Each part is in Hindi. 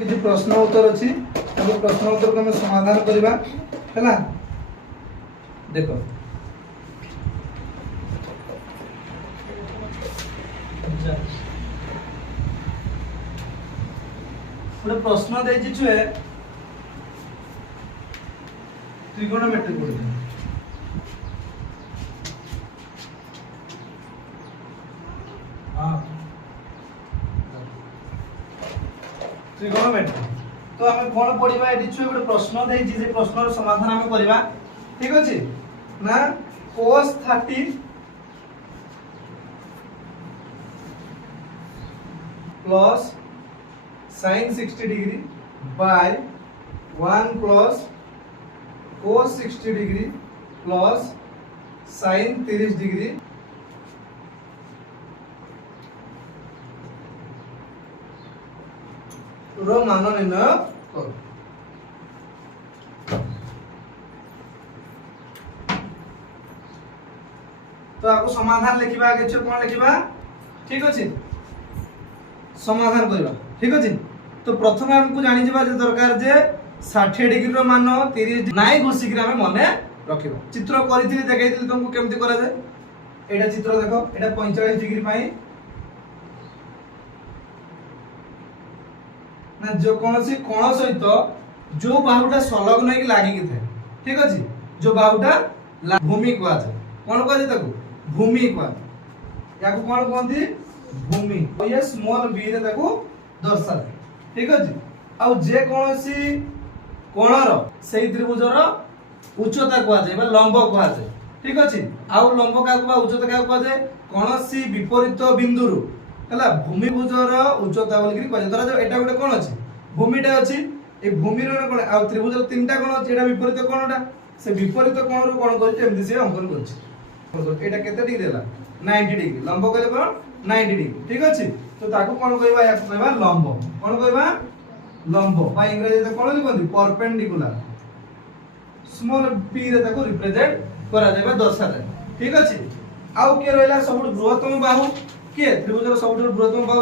କିଛି ପ୍ରଶ୍ନ ଉତ୍ତର ଅଛି ତାକୁ ପ୍ରଶ୍ନ ଉତ୍ତରକୁ ଆମେ ସମାଧାନ କରିବା ହେଲା। ଦେଖ ଗୋଟେ ପ୍ରଶ୍ନ ଦେଇଛି ଛୁଏ ତ୍ରିଗୋଣମେଟ୍ରି କୋଡି଼ त्रिगोणमेट्री तो आम कौन पढ़ा ये छुए गोटे प्रश्न देती से प्रश्न समाधान आम करवा ठीक अच्छे ना cos 30 plus sin 60 degree by 1 plus cos 60 degree plus sin 30 degree रो मान निर्णय कर। तो आपको समाधान लिखा आगे कौन लिखा ठीक अच्छे समाधान करवा ठीक अच्छे। तो प्रथम हमको जानी जा दरकार जे 60 डिग्री रो मान 30 नाई घोषिक मन रखा चित्र करी देखी तुमको केमती करा जाए एटा चित्र देखो एटा 45 डिग्री पाई ना जो कौन सी कोण सहित जो बाहुटा संलग्न होई लागी कि थाए ठीक अछि जो बाहुटा भूमि को आछे कोन को आछे ताको भूमि को याको कोन कोंती भूमि ओ ये स्मॉल बी रे ताको दर्शाए ठीक अछि आ जे कोनसी कोणर सेही त्रिभुजर उच्चता को आछे बा लंब को आछे ठीक अछि आ लंब का को बा उच्चता का को आछे कोनसी विपरीत बिंदुरु हला भूमिभुजर उच्चता बोल करी कहै धरा जो एटा गोटे कोन अछि भूमिटा अछि ए भूमि रो कोन आ त्रिभुजर तीनटा कोन अछि एटा विपरीत कोनटा से विपरीत कोन रो कोन करछि एमति से अंकन करछि एटा केते डिग्री देला 90 डिग्री लंब कहले कोन 90 डिग्री ठीक अछि तो ताको कोन कहबा या कहबा लंब कोन कहबा लंब बा इंग्लिश रे कोन लिखନ୍ତି परपेंडिकुलर स्मॉल p रे ताको रिप्रेजेंट करा जायबा दर्शा जाय ठीक अछि आउ के रहला सबुठ बृहत्तम बाहु के त्रिभुजर सबुठ बृहत्तम बाहु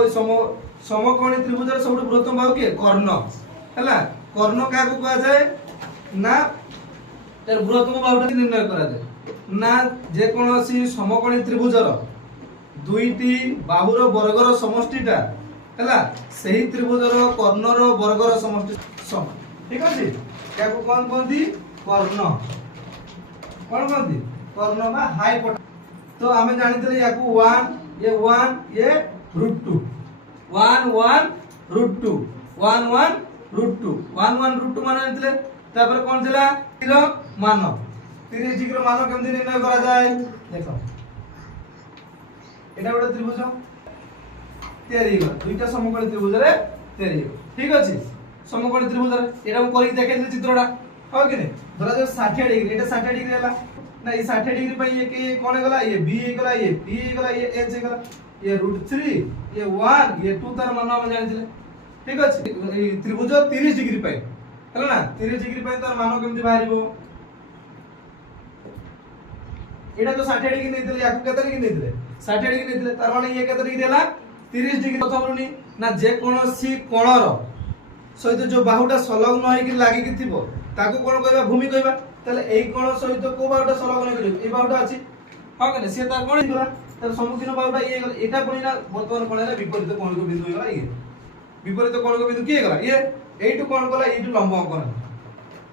समकोणी त्रिभुजर सबुठ बृहत्तम बाहु के कर्ण हैला कर्ण काको कहा जाए ना तर बृहत्तम बाहुटा निर्णय करा जाए ना जे कोनोसी समकोणी त्रिभुजर दुईटी बाहुर वर्गर समष्टिटा हैला सही त्रिभुजर कर्णर वर्गर समष्टि सम ठीक अछि काको कोन कोंती कर्ण कोन कोंती कर्ण बा हाइपोटेनस तो हमें जानितले याको 1 ये 1 ये √2 1 1 √2 1 1 √2 1 1 √2 मान जानितले तापर कोन थिला तिर मान 30 डिग्री मान केमति निर्णय करा जाय देखो एटा बडा त्रिभुज तयारी हो दुईटा समकोणी त्रिभुज रे तयारी हो ठीक अछि समकोणी त्रिभुज रे एटा हम करी देखाइले चित्रडा हो कि नै धरा जो 60 डिग्री एटा 60 डिग्री हला ना ये 60 डिग्री पे ये के कौन है गला ये b है गला ये p है गला ये h है गला ये √3 ये 1 ये 2 तार मान हम जानि दिले ठीक अछि त्रिभुज 30 डिग्री पे हला ना 30 डिग्री पे तार मान केमति बाहरिबो एटा तो 60 डिग्री नै दिले याको केते डिग्री नै दिले 60 डिग्री नै दिले तार माने ये केते डिग्री देला 30 डिग्री प्रथम रुनी ना जे कोनोसी कोणर सहित जो बाहुटा संलग्न होई कि लागि कि थिबो ताको कोन कहबा भूमि कहबा তাহলে এই কোণ সহিত কো বাহুটা সংলগ্ন করিব এই বাহুটা আছে হ্যাঁ কেন সে তার কোণ দিলা তার সম্মুখীন বাহুটা ইয়ে গলা এটা পড়ি না বর্তমান কোণ হলো বিপরীত কোণিক বিন্দু হই গলা ইয়ে বিপরীত কোণিক বিন্দু কি গলা ইয়ে এইটু কোণ গলা এইটু লম্ব কোণ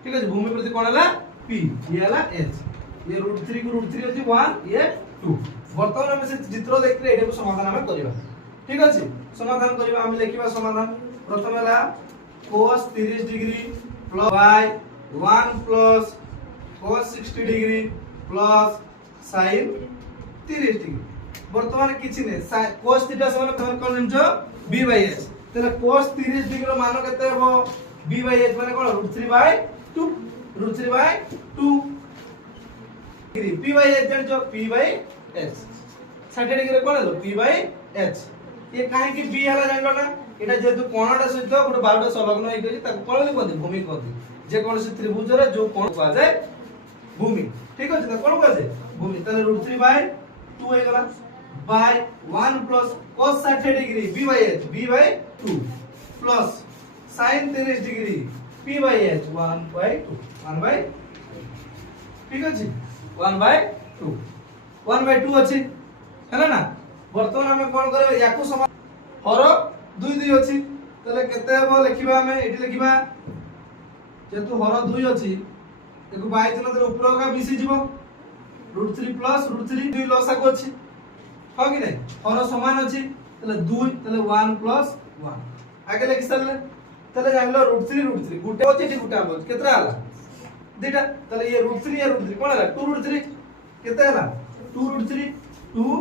ঠিক আছে ভূমি প্রতি কোণ হলা p ইয়ে হলা h ইয়ে √3 কো √3 আছে 1 ইয়ে 2 বর্তমান আমি সে চিত্র দেখলে এটাকে সমাধান আমরা করিবা ঠিক আছে সমাধান করিবা আমি লিখিবা সমাধান প্রথম হলা cos 30 degree plus y 1 plus cos 60 degree plus sin 30 degree वर्तमान किछि ने cos थीटा समान कोन जंचो b बाय h तले cos 30 डिग्री रो मान केते हो b बाय h माने कोन √3/2 √3/2 डिग्री p बाय h जंचो p बाय h 60 डिग्री कोन हो p बाय h ये काहे कि b हला जानलो ना एटा जेतु कोणटा सहित गोटे बाहुटा संलग्न होई गई ताको कोन कोन भूमि कोन जे कोनसी त्रिभुज रे जो कोण को जाय भूमि ठीक अछि त कोन को जाय भूमि तले √3/2 हे गला by 1 plus cos 60 degree b/2 plus sin 30 degree p by h 1/2 1/2 ठीक अछि 1/2 1/2 अछि हैला ना वर्तमान हमें कोन करबे याकू समान हर 2 2 अछि तले केते हेबो लिखिबा हमें एठी लिखिबा जेतु हर 2 अछि देखो 22 न तले ऊपर का मिसी जीवो √3 प्लस √3 2 लसा को अछि हो कि नहीं हर समान अछि तले 2 तले 1 प्लस 1 आगे लिखि सरले तले जानलो √3 गुटे अछि ठी गुटा बोल केतरा हला दिटा तले ये √3 ये √3 कोन हला 2 √3 केते हला 2 √3 2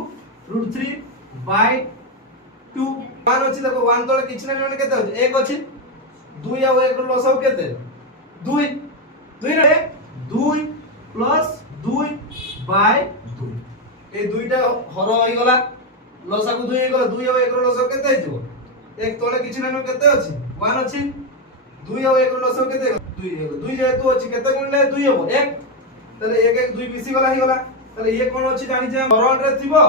√3 बाय 2 1 अछि देखो 1 तले किछ नै नै केते अछि 1 अछि 2 आ 1 रो लसाउ केते 2 2 रे 2 प्लस 2 बाय 2 ए दुईटा हर होई गला लसा को 2 होई गला 2 आ 1 रो लसाउ केते हिजो 1 तले किछ नै नै केते अछि 1 अछि 2 आ 1 रो लसाउ केते 2 2 जेतु अछि केते गुणले 2 हबो 1 तले 1 1 2 मिसी गला ही गला तले ये कोन अछि जानि जे हरण रे थिबो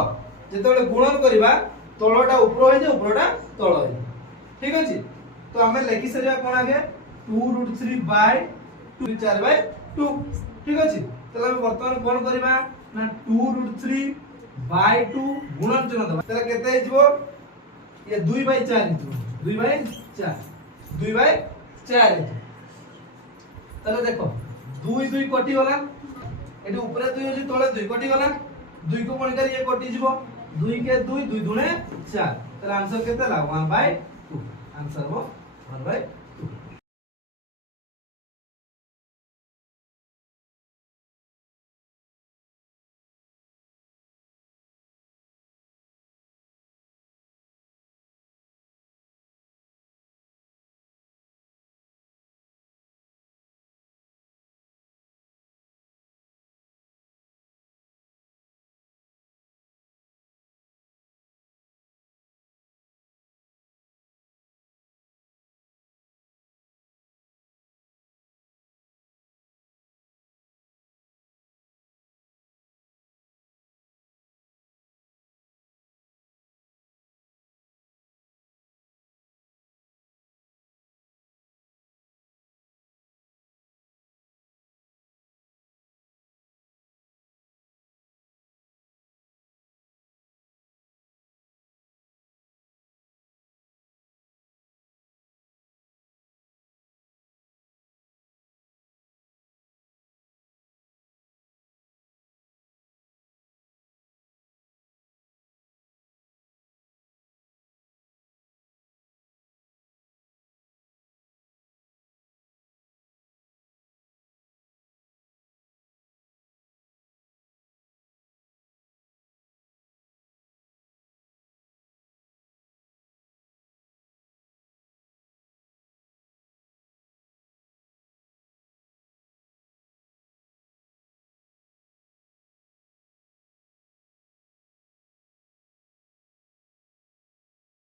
जेतले गुणन करबा तळटा ऊपर होई जे ऊपरटा तळ होई ठीक अछि तो हमें लिखि सरिया कोन आगे 2 √3 बाय 2 4 बाय 2 ठीक अछि तले हम वर्तमान कोन करबा ना 2 √3 बाय 2 गुणन चिन्ह दबा तले केते हिजबो ये 2 बाय 4 हिजबो 2 बाय 4 2 बाय 4 तले देखो 2 2 कटि गला एटी ऊपर 2 अछि तळे 2 कटि गला 2 को कोन करी ये कटि जीवो 2 के 2 2 दुने 4 तले आंसर केते ला 1/2 आंसर हो 1/2